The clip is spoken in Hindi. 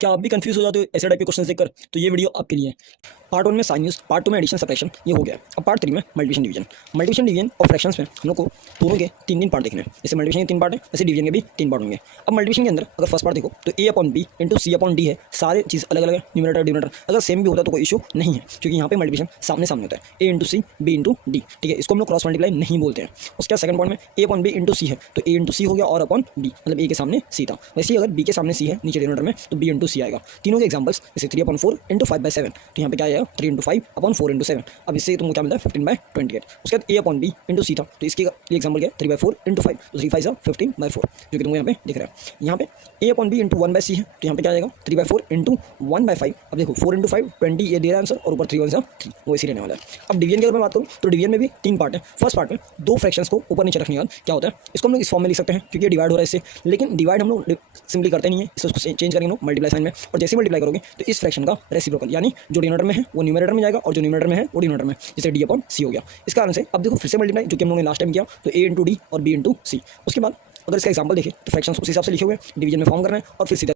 क्या आप भी कंफ्यूज हो जाते हो ऐसे टाइप के क्वेश्चन देखकर? तो ये वीडियो आपके लिए है। पार्ट 1 में साइन यूज, पार्ट 2 में एडिशन सब्ट्रैक्शन, ये हो गया। अब पार्ट 3 में मल्टीप्लिकेशन डिवीजन। मल्टीप्लिकेशन डिवीजन और फ्रैक्शंस में हम लोग को दोनों के 3 पार्ट देखने हैं। जैसे मल्टीप्लिकेशन के 3 पार्ट है, वैसे डिवीजन के भी 3 पार्ट होंगे। अब मल्टीप्लिकेशन के अंदर अगर फर्स्ट पार्ट देखो तो a upon B into C upon D है। सारे चीज़ अलग अलग है, न्यूमरेटर डिनोमिनेटर अगर सेम भी होता तो कोई इशू नहीं है, क्योंकि यहाँ पे मल्टीप्लिकेशन सामने सामने होता है, a into C B into D. ठीक है, इसको हम लोग क्रॉस मल्टीप्लाई नहीं बोलते हैं। उसके बाद सेकंड पॉइंट में a अपॉन बी इंटू सी है, तो a इंटू सी हो गया और अपॉन b, मतलब a के सामने c था। वैसे ही अगर b के सामने c है नीचे डिनोमिनेटर में, तो b इंटू सी आएगा। तीनों के एग्जाम्पल्स जैसे 3 अपॉन 4 इंटू 5/7, तो यहाँ पे क्या आएगा 3 इंटू 5 अपॉन 4 इंटू 7। अब इससे तुमको क्या मिलता है 15/28। उसके बाद a अपॉन बी इंटू सी था, तो इसके लिए एग्जाम्पल क्या है 3/4 इंटू 5, तो 3 5 15/4, जो कि तुमको यहाँ पे दिख रहा है। यहाँ पे a upon B into 1/c है, तो यहाँ पे क्या आएगा 3/4 इंटू 1/5। अब देखो 4 इंटू 5 20, ये दे रहा है आंसर, और ऊपर 3 1 3, वो इसी रहने वाला है। अब डिवीजन की अगर मैं बात करूँ तो डिवीजन में भी 3 पार्ट है। फर्स्ट पार्ट में 2 फ्रैक्शंस को ऊपर नीचे रखने के बाद क्या होता है, इसको हम लोग इस फॉर्म में लिख सकते हैं क्योंकि ये डिवाइड हो रहा है इससे। लेकिन डिवाइड हम लोग सिंपली करते नहीं है, इसको चेंज करेंगे मल्टीप्लाई साइन में, और जैसे मल्टीप्लाई करोगे तो इस फ्रैक्शन का रेसिप्रोकल, यानी जो डिनोमिनेटर में है वो न्यूमरेटर में जाएगा और जो न्यूमरेटर में है वो डिनोमिनेटर में, जैसे डी अपॉन सी हो गया। इस कारण से अब देखो फिर से मल्टीप्लाई जो कि हम लोगों ने लास्ट टाइम किया, तो a इंटू डी और b इंटू सी। उसके बाद अगर इसका एग्जाम्पल देखें तो फ्रैक्शंस उस हिसाब से लिखे हुए, डिवीजन में फॉर्म करना है और फिर सीधा